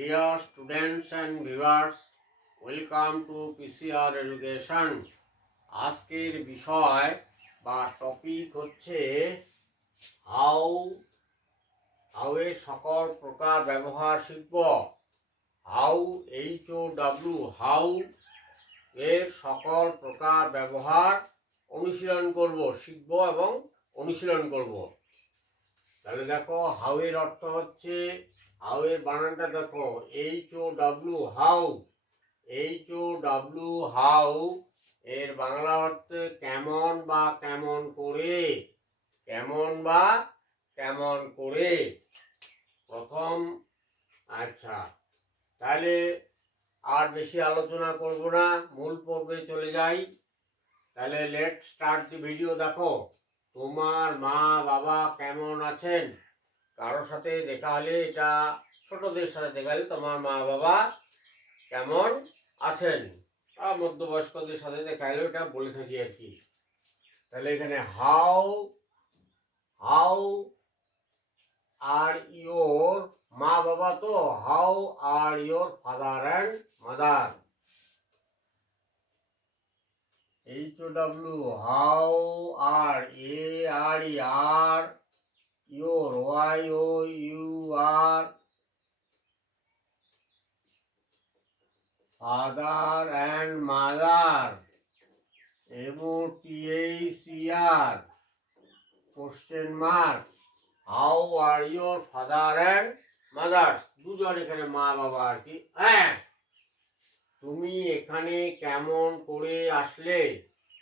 Dear students and viewers, welcome to PCR Education. আজকের বিষয় বা টপিক হচ্ছে হাউ এর সকল প্রকার ব্যবহার শিখব। হাউ এর সকল প্রকার ব্যবহার অনুশীলন করব, শিখব এবং অনুশীলন করব। তাহলে দেখো, হাউ এর অর্থ হচ্ছে, হাউ এর বানানটা দেখো, হাউ এর বাংলা অর্থ কেমন বা কেমন করে, কেমন বা কেমন করে প্রথম। আচ্ছা, তাহলে আর বেশি আলোচনা করব না, মূল পর্বে চলে যাই। তাহলে লেট স্টার্ট দি ভিডিও। দেখো, তোমার মা বাবা কেমন আছেন? কারোর সাথে দেখা হলে, এটা ছোটদের সাথে দেখা হলে তোমার মা বাবা কেমন আছেন, আর মধ্যবয়স্কদের সাথে দেখা হলে এটা বলে থাকি আর কি। তাহলে এখানে হাউ আর ইয়োর মা বাবা, তো how are your father and mother. How are are your are father and mother, MOTHER question mark. How are your father and mother, দুজন এখানে মা বাবা আর কি। হ্যাঁ, তুমি এখানে কেমন করে আসলে,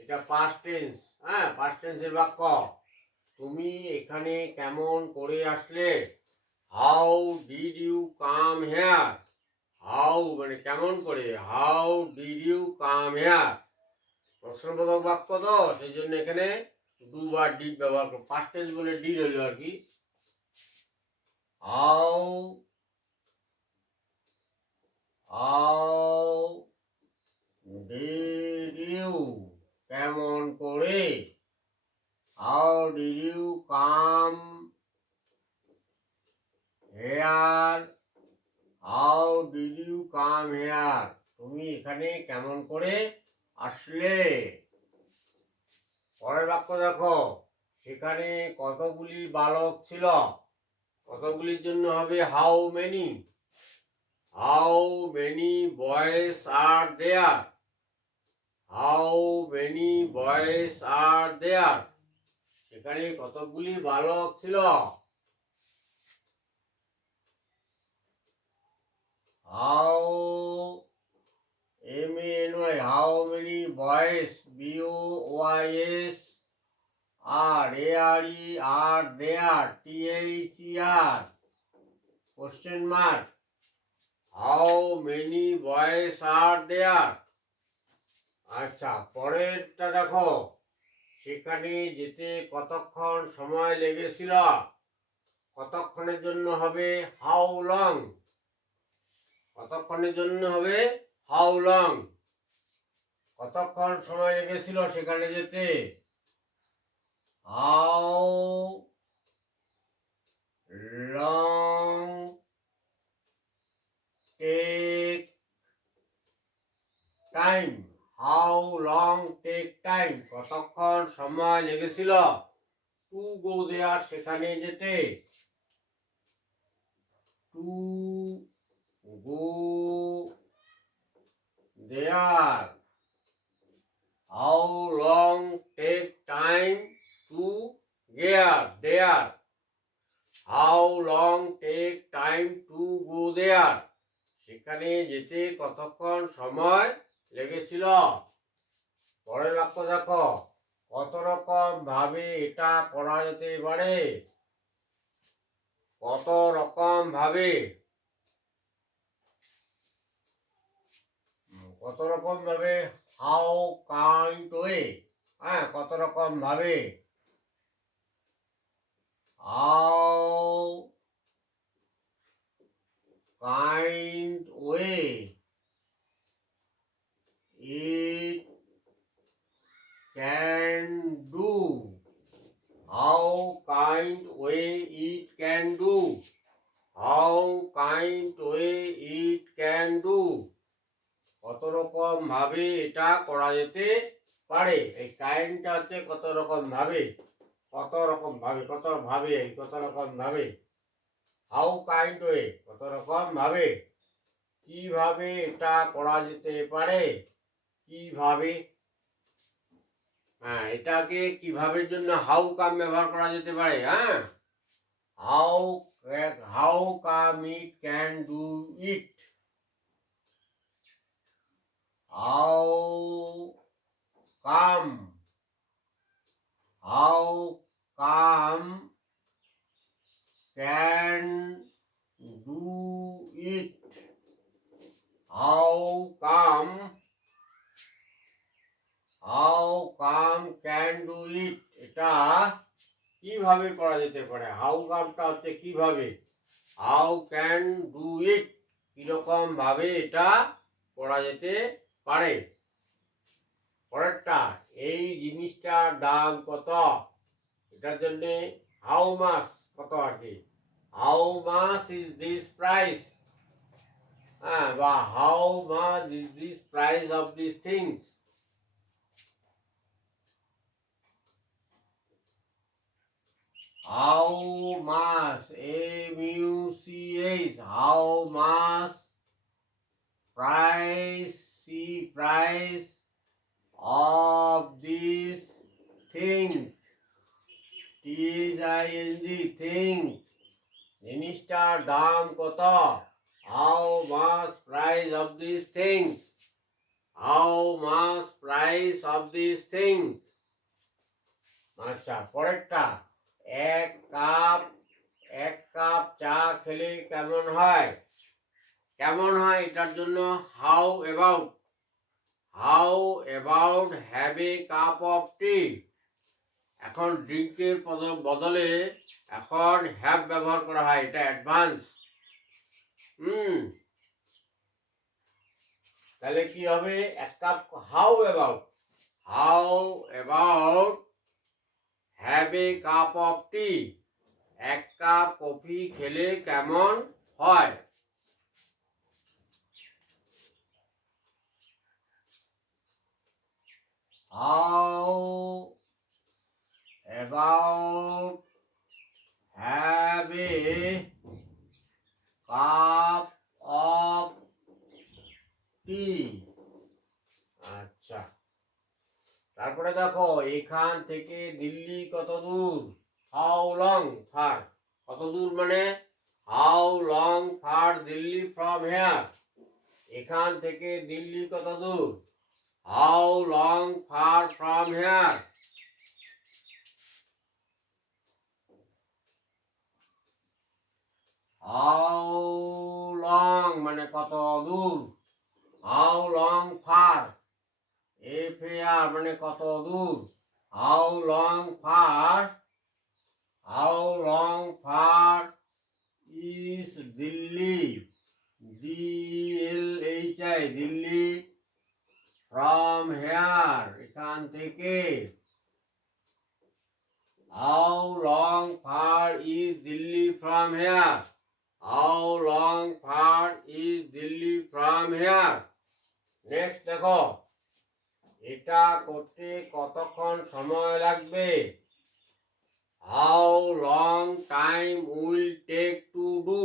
এটা পাস্ট টেন্স। হ্যাঁ, পাস্ট টেন্সের বাক্য। তুমি এখানে কেমন করে আসলে। How did you come here. How মানে কেমন করে, how did you come here প্রশ্নবোধক বাক্য, তো সেই জন্য এখানে দুবার ডিড ব্যবহার করো। পাস্ট টেন্স বলে ডিড হইল আর কি। হাউ ডিড ইউ কেমন করে, how did you come here, how did you come here তুমি এখানে কেমন করে আসলে। পরের বাক্য দেখো, সেখানে কতগুলি বালক ছিল। কতগুলির জন্য হবে how many boys are there. How many boys are there সেখানে কতগুলি বালক ছিল। How MANY how many boys BOYS are there THER question mark. How many boys are there. আচ্ছা, পরেরটা দেখো, সেখানে যেতে কতক্ষণ সময় লেগেছিল। কতক্ষণের জন্য হবে হাউ লং। কতক্ষণের জন্য হবে হাউ লং। কতক্ষণ সময় লেগেছিল সেখানে যেতে। How long take time. How long take time কতক্ষণ সময় লেগেছিল টু গো দেয়ার সেখানে যেতে। To go there. How long take time to go there. How long take time to go there সেখানে যেতে কতক্ষণ সময় লেগেছিল। পরের বাক্য দেখো, কত রকম ভাবে এটা করা যেতে পারে। কত রকম ভাবে, কত রকম ভাবে হাউ কাইন্ড ওয়ে। হ্যাঁ, কত রকম ভাবে। How kind way it can do. How kind way it can do how kind way it can do, কত রকম ভাবে এটা করা যেতে পারে। এই কাইন্ডটা হচ্ছে কত রকম ভাবে, কত রকম ভাবে, কত ভাবে, কত রকম ভাবে। হাউ কাইন্ড ওয়ে কত রকম ভাবে, কিভাবে এটা করা যেতে পারে, কিভাবে। হ্যাঁ, এটাকে কিভাবে জন্য হাউ কাম ব্যবহার করা যেতে পারে। হ্যাঁ, how how come it can do it, how come, how come can do it, how come, how come can do it, এটা কিভাবে করা যেতে পারে। হাউ কামটা হচ্ছে কিভাবে, হাউ ক্যান ডু ইট কিরকম ভাবে এটা করা যেতে পারে। পরেরটা, এই জিনিসটার দাম কত, এটার জন্য হাউ মাস কত আর কি, how much is this price, হ্যাঁ, বা how much is this price of this things. How much, MUCH, how much price, price of this thing, THING, thing, জিনিসটার দাম কত, how much price of these things, how much price of these things। আচ্ছা, পরেরটা, এক কাপ চা খেলে কেমন হয়, কেমন হয় এটার জন্য how about have a cup of tea. এখন ড্রিঙ্কের বদলে এখন হ্যাভ ব্যবহার করা হয়, এটা অ্যাডভান্স। তাহলে কি হবে, এক cup, how about have a cup of tea, এক কাপ কফি খেলে কেমন হয়। How about have a cup of tea. আচ্ছা, তারপরে দেখো, এখান থেকে দিল্লি কত দূর, হাউ লং ফার, কত দূর মানে how long far Delhi from here, এখান থেকে দিল্লি কত দূর, how long far from here. How long মানে কত দূর, হাউ লং ফার, FAR মানে কত দূর, how long far is Delhi, DLHI, Delhi, from here এখান থেকে, how long far is Delhi from here, how long far is Delhi from here. Next দেখো, এটা করতে কতক্ষণ সময় লাগবে, how long time will take to do,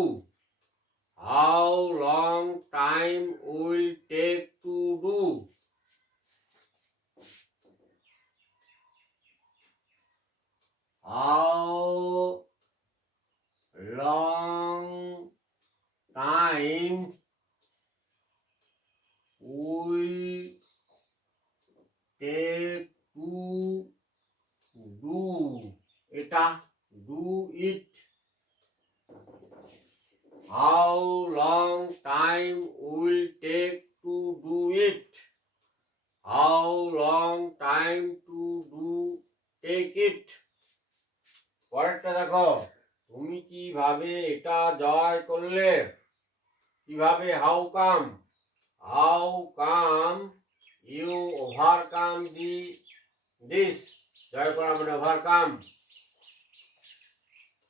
how long time will take to do. How long time will take to do, এটা do it, how long time will take to do it, how long time to do take it. পরেরটা দেখো, তুমি কিভাবে এটা জয় করলে, কিভাবে, how come you overcome this, জয় করা মানে ওভারকাম,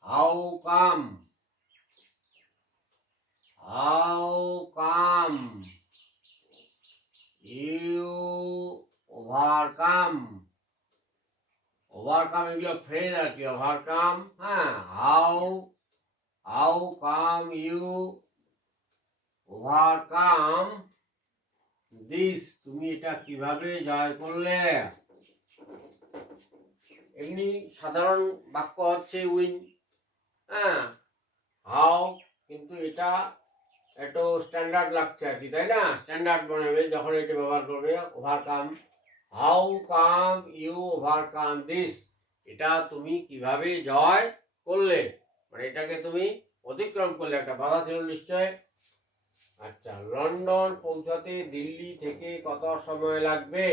হাউ কাম এগুলো ফ্রেজ আর কি, ওভারকাম। হ্যাঁ, how how come you overcome this, তুমি এটা কিভাবে জয় করলে। এমনি সাধারণ বাক্য হচ্ছে উইন। হ্যাঁ, হাউ, কিন্তু এটা একটু স্ট্যান্ডার্ড লাগছে আর কি, তাই না? স্ট্যান্ডার্ড বানাবে যখন এটা ব্যবহার করবে। Overcome, how come you overcome this, এটা তুমি কিভাবে জয় করলে, মানে এটাকে তুমি অতিক্রম করলে, একটা বাধা ছিল নিশ্চয়। আচ্ছা, লন্ডন পৌঁছাতে দিল্লি থেকে কত সময় লাগবে?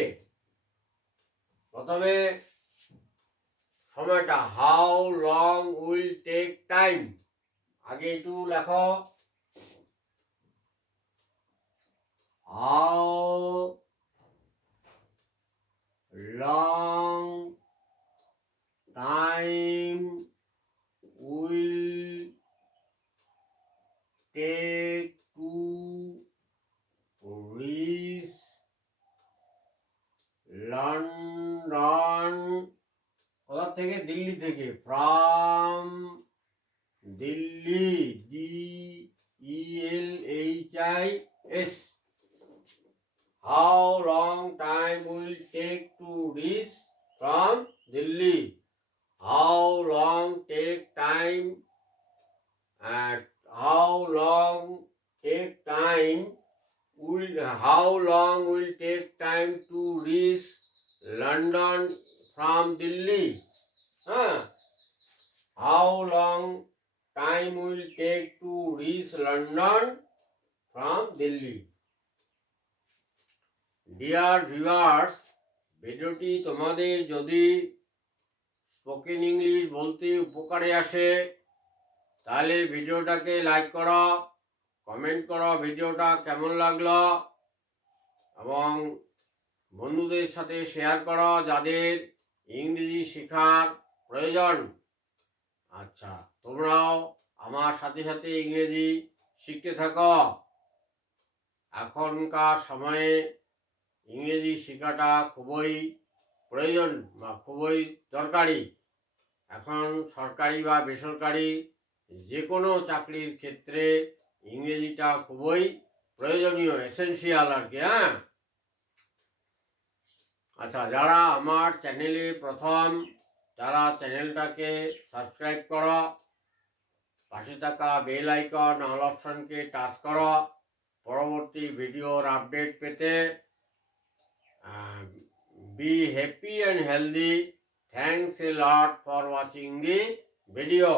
প্রথমে সময়টা, how long will take time, আগে একটু লেখো, how long time will take to reach London, কোথা থেকে? দিল্লি থেকে, from Delhi, DELHIS, how long time will take to reach from Delhi, how long take time, and how long take time how long will take time to reach London from Delhi? How long time will take to reach London from Delhi? Dear viewers, ভিডিওটি তোমাদের যদি spoken English বলতে উপকারে আসে তাহলে ভিডিওটাকে লাইক করো, কমেন্ট করো ভিডিওটা কেমন লাগলো, এবং বন্ধুদের সাথে শেয়ার করো যাদের ইংরেজি শেখার প্রয়োজন। আচ্ছা, তোমরাও আমার সাথে সাথে ইংরেজি শিখতে থাকো। এখনকার সময়ে ইংরেজি শেখাটা খুবই প্রয়োজন বা খুবই দরকারি। এখন সরকারি বা বেসরকারি যে কোনো চাকরির ক্ষেত্রে ইংরেজিটা খুবই প্রয়োজনীয়, এসেনশিয়াল আর কি। হ্যাঁ, আচ্ছা, যারা আমার চ্যানেলে প্রথম, তারা চ্যানেলটাকে সাবস্ক্রাইব করো, পাশে থাকা বেল আইকন অল অপশনকে টাচ করো পরবর্তী ভিডিওর আপডেট পেতে। Be happy and healthy. Thanks a lot for watching the video.